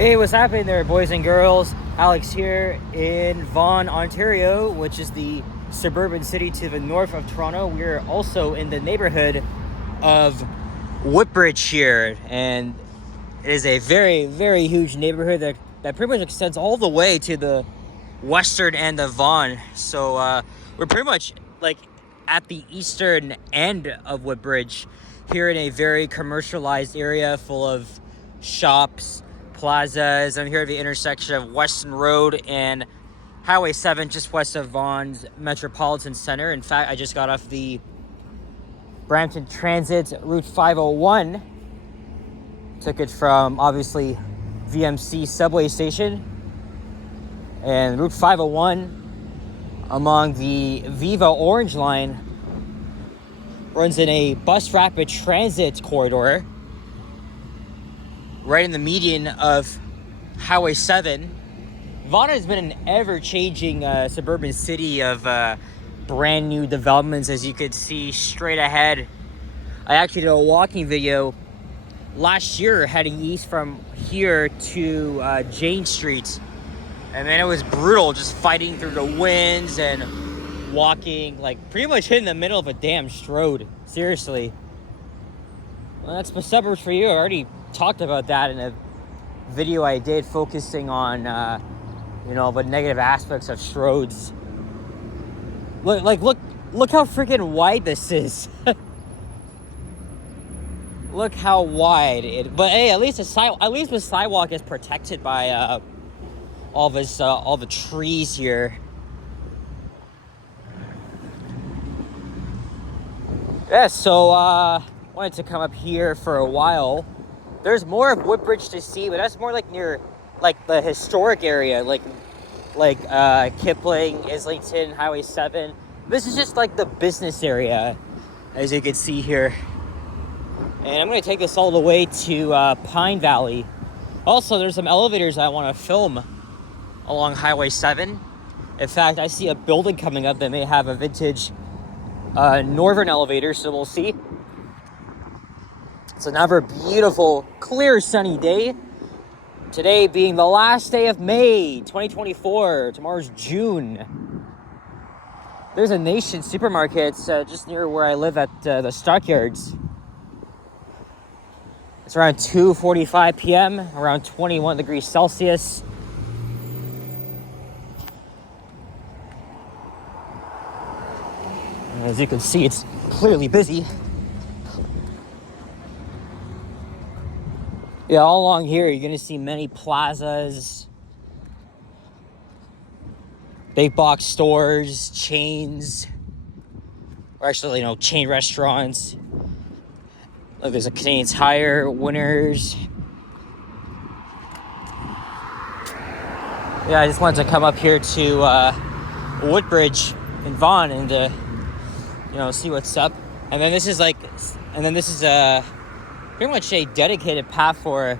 Hey, what's happening there, boys and girls? Alex here in Vaughan, Ontario, which is the suburban city to the north of Toronto. We're also in the neighborhood of Woodbridge here, and it is a very, very huge neighborhood that pretty much extends all the way to the western end of Vaughan. So we're pretty much like at the eastern end of Woodbridge, here in a very commercialized area full of shops, plazas. I'm here at the intersection of Weston Road and Highway 7, just west of Vaughan's Metropolitan Center. In fact, I just got off the Brampton Transit Route 501. Took it from, obviously, VMC subway station. And Route 501, along the Viva Orange line, runs in a bus rapid transit corridor right in the median of Highway 7. Vaughan has been an ever-changing suburban city of brand new developments, as you could see straight ahead. I actually did a walking video last year heading east from here to Jane Street, and then it was brutal just fighting through the winds and walking like pretty much in the middle of a damn road. Seriously. Well, that's the suburbs for you. I already talked about that in a video I did focusing on the negative aspects of Strodes. Look how freaking wide this is. Look how wide it. But hey, at least the sidewalk is protected by all the trees here. Yeah, so wanted to come up here for a while. There's more of Woodbridge to see, but that's more like near like the historic area, like Kipling, Islington, Highway 7. This is just like the business area, as you can see here. And I'm going to take this all the way to Pine Valley. Also, there's some elevators I want to film along Highway 7. In fact, I see a building coming up that may have a vintage northern elevator, so we'll see. It's another beautiful, clear, sunny day. Today being the last day of May 2024. Tomorrow's June. There's a Nation supermarket just near where I live at the Stockyards. It's around 2:45 p.m., around 21 degrees Celsius. As you can see, it's clearly busy. Yeah, all along here, you're going to see many plazas, big box stores, chains, or actually, chain restaurants. Look, there's a Canadian Tire, Winners. Yeah, I just wanted to come up here to Woodbridge in Vaughan and see what's up. And then this is pretty much a dedicated path for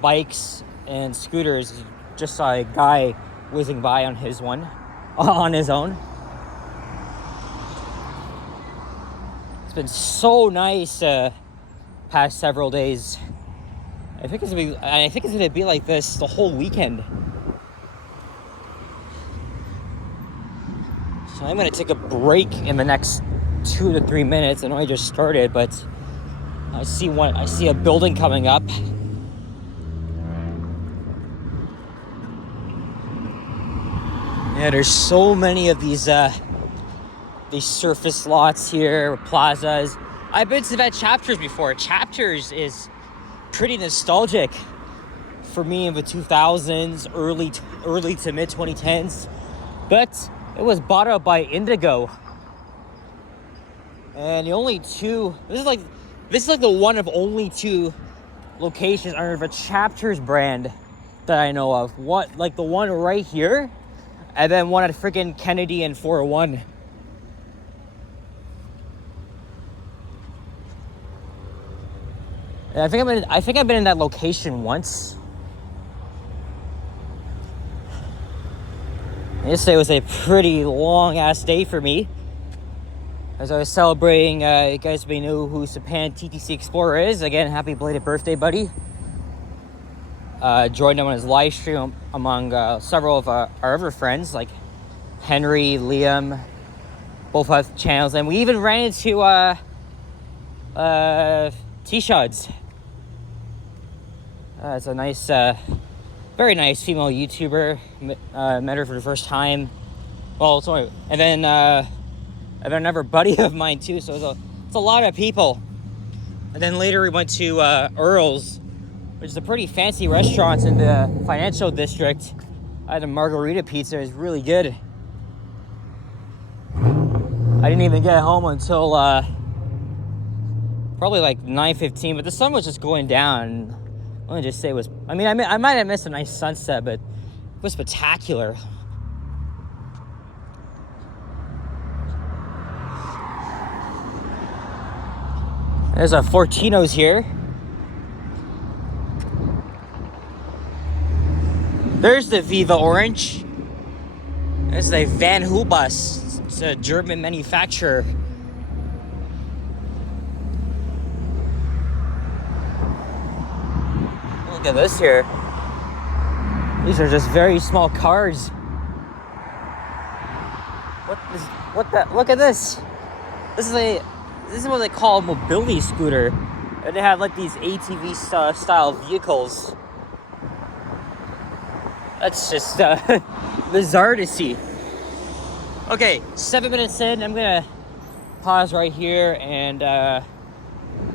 bikes and scooters. Just saw a guy whizzing by on his own. It's been so nice past several days. I think it's gonna be like this the whole weekend. So I'm gonna take a break in the next 2 to 3 minutes. I know I just started, but I see a building coming up. Yeah, there's so many of these surface lots here, plazas. I've been to that Chapters before. Chapters is pretty nostalgic for me in the 2000s, early to mid 2010s. But it was bought out by Indigo. And the only two, this is like the one of only two locations under the Chapters brand that I know of. Like the one right here, and then one at freaking Kennedy and 401. And I think I've been in that location once. Yesterday was a pretty long ass day for me, as I was celebrating. You guys may know who Sapan TTC Explorer is. Again, happy belated birthday, buddy. joined him on his live stream among several of our other friends, like Henry, Liam, both have channels, and we even ran into T-Shods. It's a nice, very nice female YouTuber. Met her for the first time. Well, sorry, and then another buddy of mine too. So it's a lot of people. And then later we went to Earl's, which is a pretty fancy restaurant in the financial district. I had a margarita pizza. It was really good. I didn't even get home until probably like 9:15, but the sun was just going down. Let me just say it was, I might have missed a nice sunset, but it was spectacular. There's a Fortino's here. There's the Viva Orange. There's the Van Hubus. It's a German manufacturer. Look at this here. These are just very small cars. Look at this. This is what they call a mobility scooter. And they have like these ATV style vehicles. That's just bizarre to see. Okay, 7 minutes in, I'm gonna pause right here and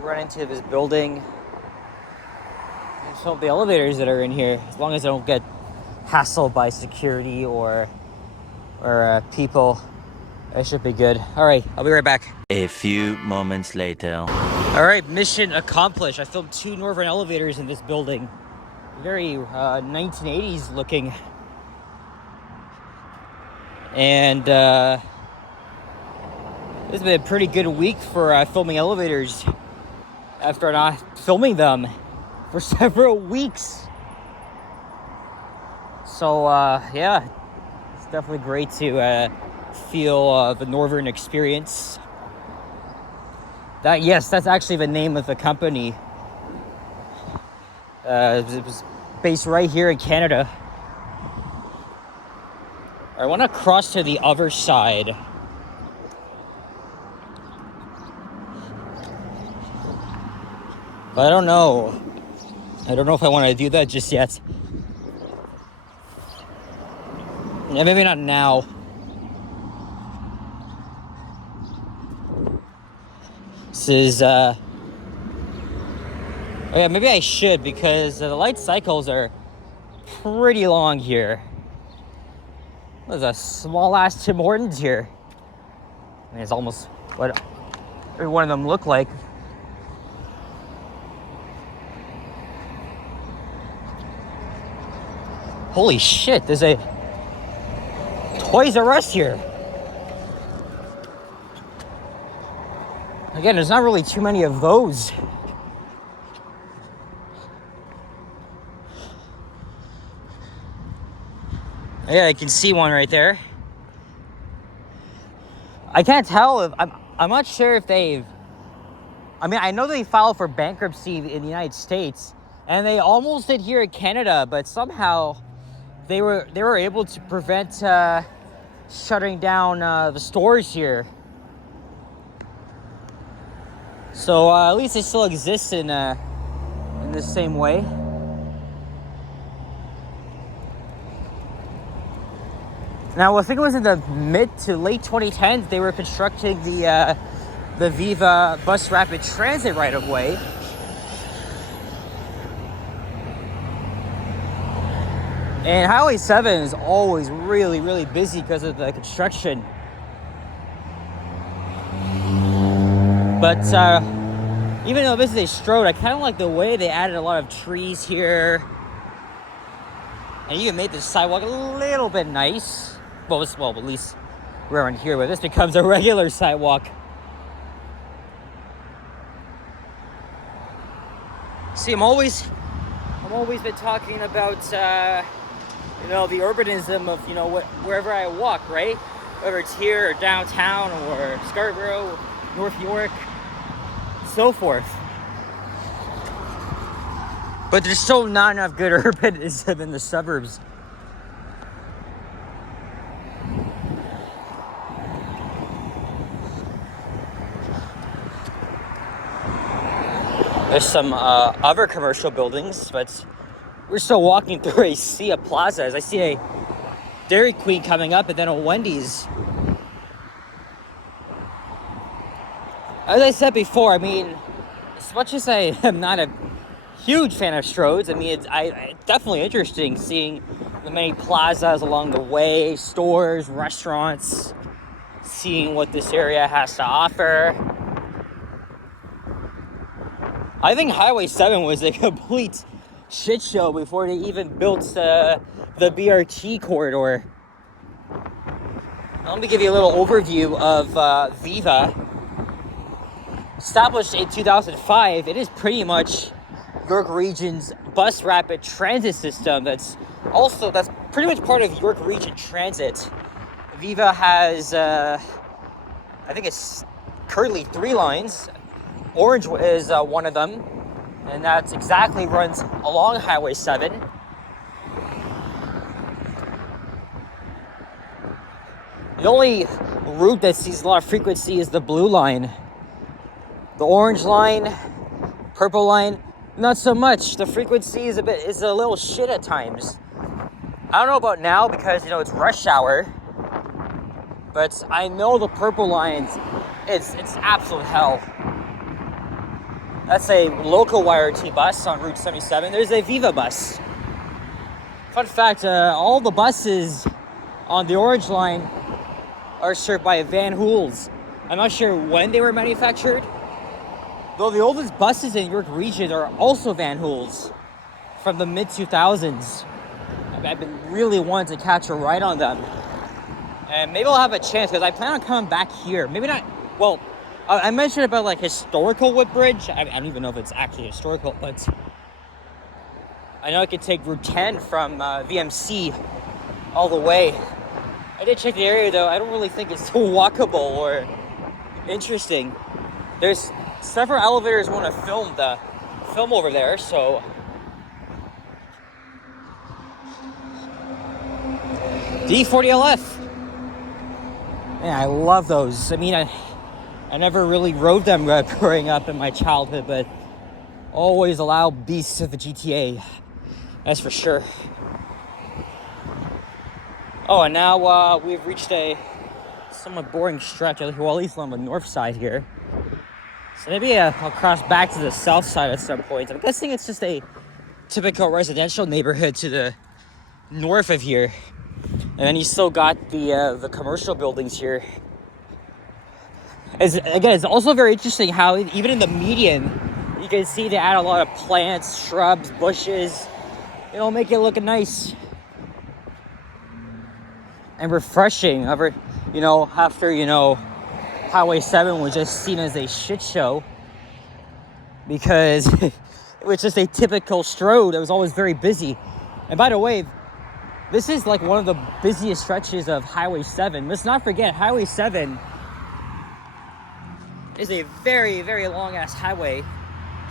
run into this building. And show the elevators that are in here, as long as I don't get hassled by security or people. I should be good. All right, I'll be right back. A few moments later. All right, mission accomplished. I filmed 2 Northern elevators in this building. Very 1980s looking. And it's been a pretty good week for filming elevators after not filming them for several weeks. So yeah, it's definitely great to feel the Northern experience. That's actually the name of the company. It was based right here in Canada. I want to cross to the other side. But I don't know. I don't know if I want to do that just yet. Yeah, maybe not now. This is, oh yeah, maybe I should, because the light cycles are pretty long here. There's a small ass Tim Hortons here. I mean, it's almost what every one of them look like. Holy shit, there's a Toys R Us here. Again, there's not really too many of those. Yeah, I can see one right there. I can't tell if I'm not sure if they've. I mean, I know they filed for bankruptcy in the United States, and they almost did here in Canada, but somehow they were able to prevent shutting down the stores here. So at least they still exist in the same way. Now, I think it was in the mid to late 2010s, they were constructing the Viva Bus Rapid Transit right of way. And Highway 7 is always really, really busy because of the construction. But even though this is a stroad, I kind of like the way they added a lot of trees here. And even made the sidewalk a little bit nice. Well, at least we're around here, but this becomes a regular sidewalk. See, I'm always been talking about, the urbanism of, wherever I walk, right? Whether it's here or downtown or Scarborough, North York, so forth. But there's still not enough good urbanism in the suburbs. There's some other commercial buildings, but we're still walking through a sea of plazas. I see a Dairy Queen coming up and then a Wendy's. As I said before, I mean, as much as I am not a huge fan of Strode's, I mean, it's definitely interesting seeing the many plazas along the way, stores, restaurants, seeing what this area has to offer. I think Highway 7 was a complete shit show before they even built the BRT corridor. Now, let me give you a little overview of Viva. Established in 2005, it is pretty much York Region's bus rapid transit system. That's pretty much part of York Region Transit. Viva has, I think it's currently 3 lines. Orange is one of them, and that exactly runs along Highway 7. The only route that sees a lot of frequency is the blue line. The orange line, purple line, not so much. The frequency is a little shit at times. I don't know about now because, it's rush hour, but I know the purple lines, it's absolute hell. That's a local YRT bus on Route 77. There's a Viva bus. Fun fact, all the buses on the orange line are served by Van Hool's. I'm not sure when they were manufactured, though the oldest buses in York Region are also Van Hool's from the mid-2000s. I've been really wanting to catch a ride on them. And maybe I'll have a chance because I plan on coming back here. Maybe not, well, I mentioned about like historical Woodbridge. I don't even know if it's actually historical, but I know I could take Route 10 from VMC all the way. I did check the area though. I don't really think it's walkable or interesting. There's several elevators want to film over there, so D40LF. Man, I love those. I mean, I never really rode them growing up in my childhood, but always allow beasts of the GTA. That's for sure. Oh, and now we've reached a somewhat boring stretch, well, at least on the north side here. So maybe I'll cross back to the south side at some point. I'm guessing it's just a typical residential neighborhood to the north of here. And then you still got the commercial buildings here. It's also very interesting how even in the median, you can see they add a lot of plants, shrubs, bushes. It'll make it look nice and refreshing. After Highway 7 was just seen as a shit show because it was just a typical Strode. It was always very busy. And by the way, this is like one of the busiest stretches of Highway 7. Let's not forget, Highway 7 is a very, very long-ass highway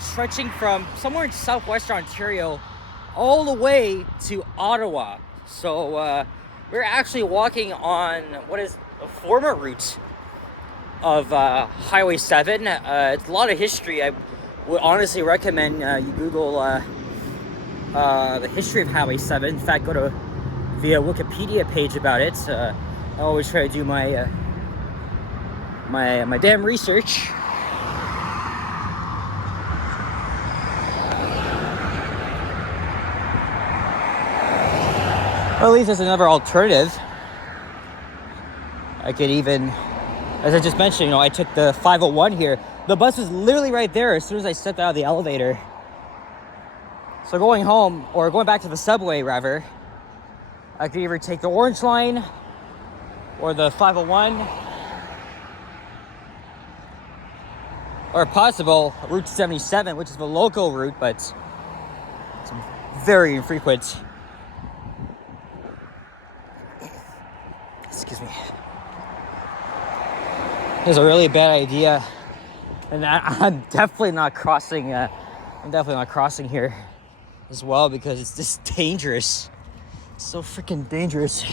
stretching from somewhere in southwestern Ontario all the way to Ottawa. So we're actually walking on what is a former route of Highway 7. It's a lot of history. I would honestly recommend you Google the history of Highway 7. In fact, go to the Wikipedia page about it. I always try to do my damn research. Or at least there's another alternative. I could even, as I just mentioned, I took the 501 here. The bus was literally right there as soon as I stepped out of the elevator. So going home, or going back to the subway rather, I could either take the orange line or the 501, or possible Route 77, which is the local route, but it's very infrequent. Excuse me. It's a really bad idea, and I'm definitely not crossing. I'm definitely not crossing here. as well because it's just dangerous. It's so freaking dangerous.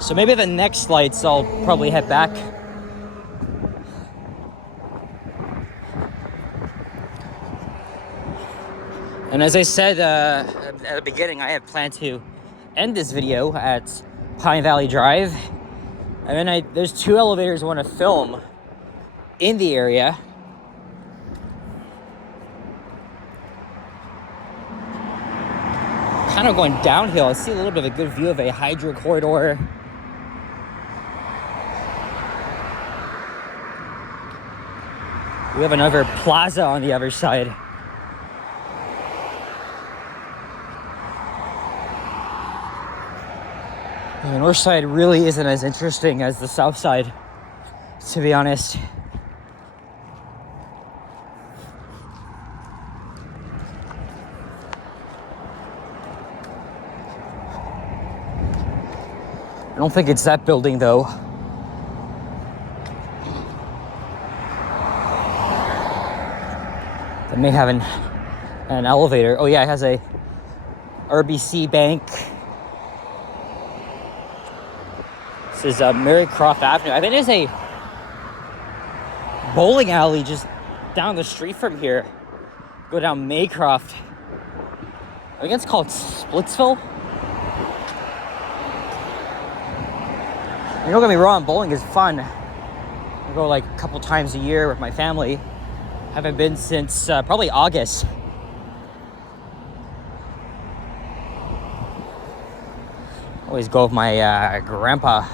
So maybe the next lights I'll probably head back. And as I said at the beginning, I have planned to end this video at Pine Valley Drive. And then there's 2 elevators I want to film in the area. Kind of going downhill. I see a little bit of a good view of a hydro corridor. We have another plaza on the other side. The north side really isn't as interesting as the south side, to be honest. I don't think it's that building though. It may have an elevator. Oh yeah, it has a RBC Bank. This is Marycroft Avenue. I think there's a bowling alley just down the street from here. Go down Maycroft. I think it's called Splitsville. Don't get me wrong, bowling is fun. I go like a couple times a year with my family. Haven't been since probably August. Always go with my grandpa.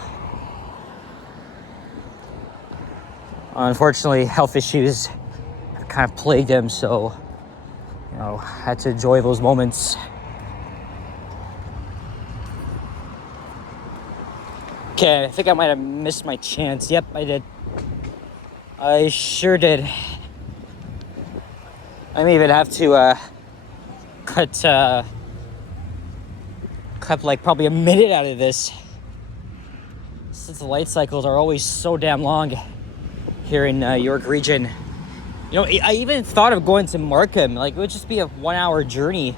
Unfortunately, health issues have kind of plagued him, so had to enjoy those moments. Okay, I think I might have missed my chance. Yep, I did. I sure did. I may even have to cut like probably a minute out of this, since the light cycles are always so damn long here in York region. I even thought of going to Markham. Like, it would just be a 1-hour journey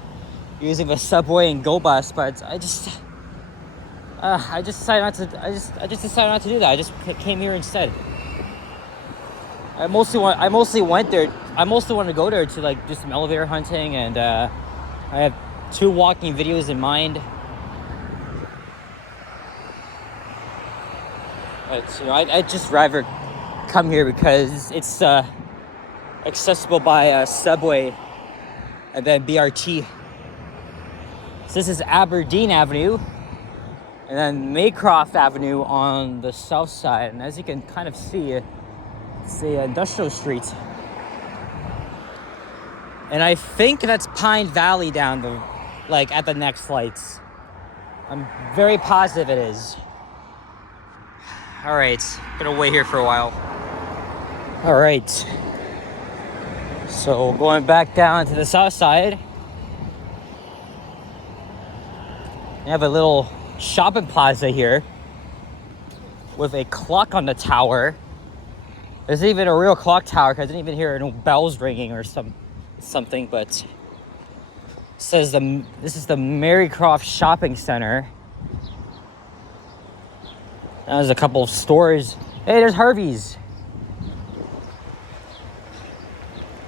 using the subway and GO bus, but I just decided not to. I just decided not to do that. I just came here instead. I mostly want to go there to like do some elevator hunting, and I have 2 walking videos in mind. But I'd just rather come here because it's accessible by subway and then BRT. So this is Aberdeen Avenue and then Maycroft Avenue on the south side. And as you can kind of see, it's the industrial street. And I think that's Pine Valley down at the next lights. I'm very positive it is. All right, gonna wait here for a while. All right. So going back down to the south side, we have a little shopping plaza here with a clock on the tower. There's even a real clock tower because I didn't even hear no bells ringing or something, but it says this is the Marycroft Shopping Center. There's a couple of stores. Hey, there's Harvey's.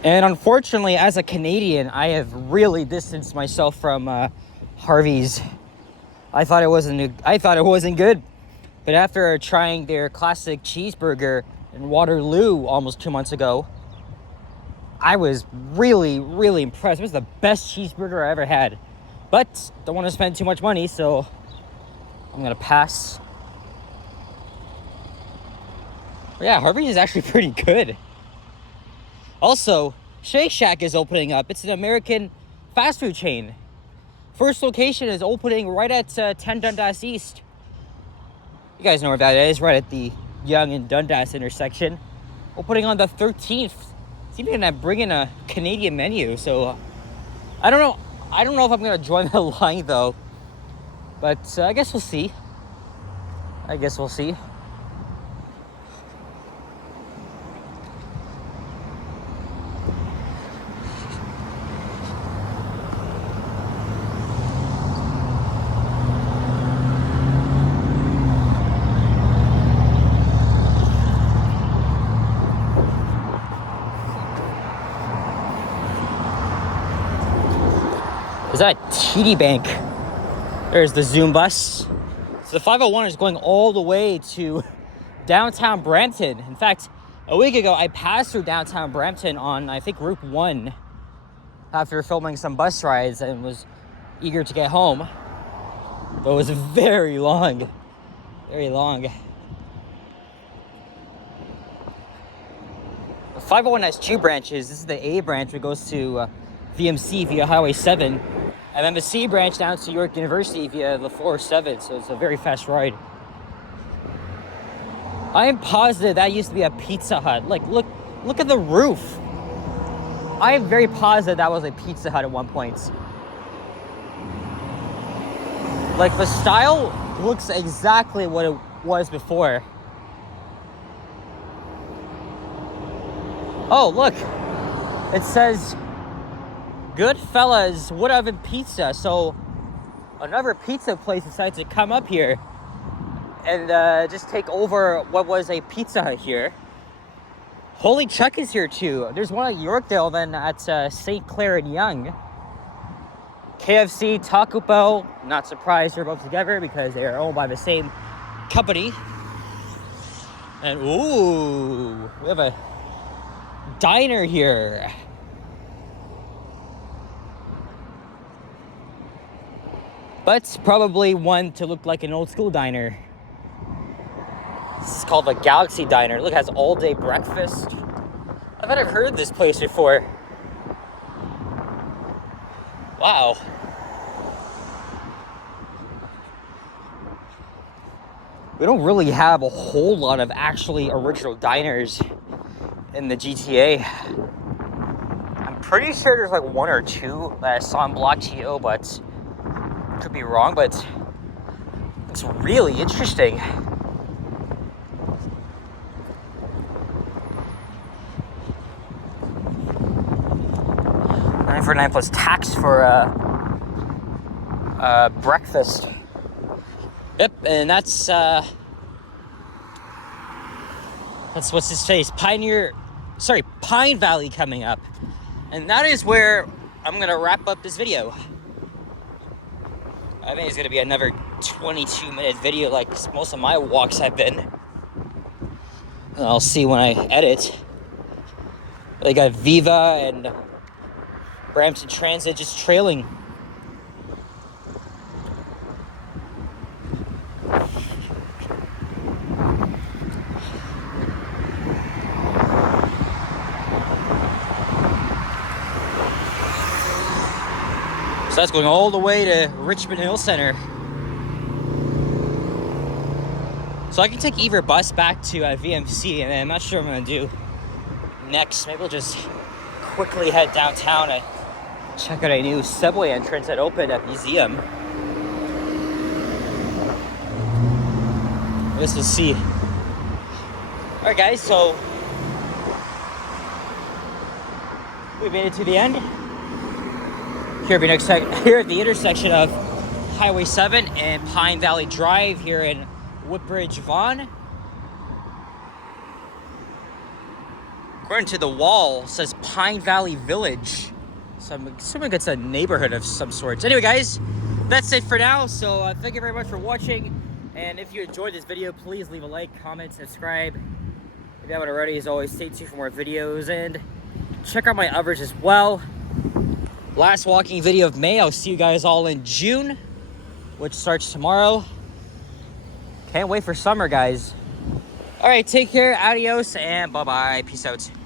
And unfortunately, as a Canadian, I have really distanced myself from Harvey's. I thought it wasn't good, but after trying their classic cheeseburger in Waterloo almost 2 months ago, I was really, really impressed. It was the best cheeseburger I ever had, but don't want to spend too much money, so I'm gonna pass. But yeah, Harvey's is actually pretty good. Also, Shake Shack is opening up. It's an American fast food chain. First location is opening right at 10 Dundas East. You guys know where that is, right at the Yonge and Dundas intersection. Opening on the 13th. It's even gonna bring in a Canadian menu, so I don't know if I'm gonna join the line though. But I guess we'll see. Is that a TD Bank? There's the Zoom bus. So the 501 is going all the way to downtown Brampton. In fact, a week ago, I passed through downtown Brampton on, I think, Route 1 after filming some bus rides and was eager to get home. But it was very long. Very long. The 501 has two branches. This is the A branch, which goes to VMC via Highway 7. And then the C branch down to York University via the 407. So it's a very fast ride. I am positive that used to be a Pizza Hut. Like, look at the roof. I am very positive that was a Pizza Hut at one point. Like, the style looks exactly what it was before. Oh, look. It says Goodfellas Wood Oven Pizza. So another pizza place decided to come up here and just take over what was a Pizza Hut here. Holy Chuck is here too. There's one at Yorkdale, then at St. Clair and Yonge. KFC, Taco Bell, not surprised they're both together because they are owned by the same company. And ooh, we have a diner here. But probably one to look like an old school diner. This is called the Galaxy Diner. Look, it has all day breakfast. I bet I've heard of this place before. Wow. We don't really have a whole lot of actually original diners in the GTA. I'm pretty sure there's like one or two that I saw in Block TO, but could be wrong, but it's really interesting. 9 plus tax for breakfast. Yep, and that's what's his face, Pine Valley coming up, and that is where I'm gonna wrap up this video. I think it's gonna be another 22-minute video, like most of my walks have been. And I'll see when I edit. They got Viva and Brampton Transit just trailing. So that's going all the way to Richmond Hill Center. So I can take either bus back to VMC, and I'm not sure what I'm gonna do next. Maybe we'll just quickly head downtown and check out a new subway entrance that opened at Museum. Let's just see. Alright guys, so we made it to the end. Here at the intersection of Highway 7 and Pine Valley Drive here in Woodbridge, Vaughan. According to the wall, it says Pine Valley Village. So I'm assuming it's a neighborhood of some sorts. Anyway, guys, that's it for now. So thank you very much for watching. And if you enjoyed this video, please leave a like, comment, subscribe. If you haven't already, as always, stay tuned for more videos. And check out my others as well. Last walking video of May. I'll see you guys all in June, which starts tomorrow. Can't wait for summer, guys. All right, take care, adios, and bye-bye. Peace out.